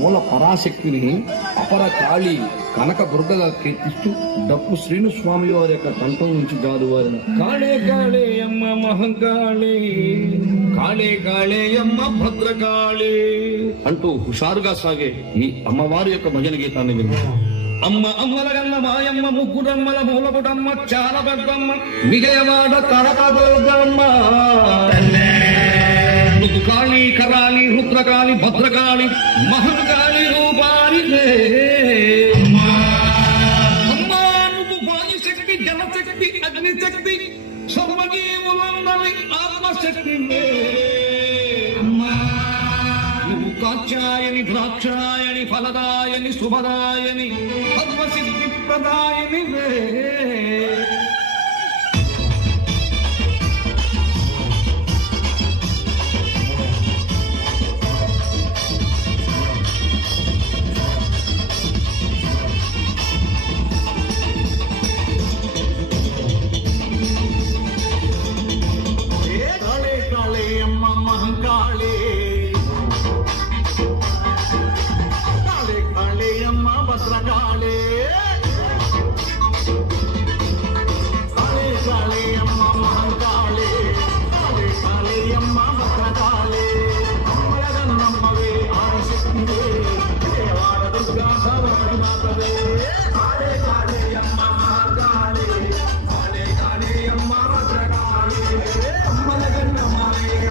మూల పరాశక్తిని అపర కాళి కనక దుర్గగా కీర్తిస్తూ డప్పు శ్రీనుస్వామి వారి యొక్క కంఠం నుంచి జారువారిన కాళే కాళే అమ్మ మహంకాళి, కాళే కాళే అమ్మ భద్రకాళి అంటూ హుషారుగా సాగే ఈ అమ్మవారి యొక్క భజన గీతాన్ని విన్నాం. అమ్మ అమ్మల గన్న మాయమ్మ ముగ్గురమ్మల మూలపుటమ్మ చాలా పెద్దమ్మ విజయవాడ కనక దుర్గమ్మ కాళీ కరాళి రుద్రకాళి భద్రకాళి మహంకాళి రూపాలి అమ్మా, నువ్వు వాయుశక్తి జలశక్తి అగ్నిశక్తి సర్వజీవులందరి ఆత్మశక్తి నువ్వు కాచాయని ద్రాక్షాయని ఫలదాయని శుభదాయని సర్వసిద్ధి ప్రదాయని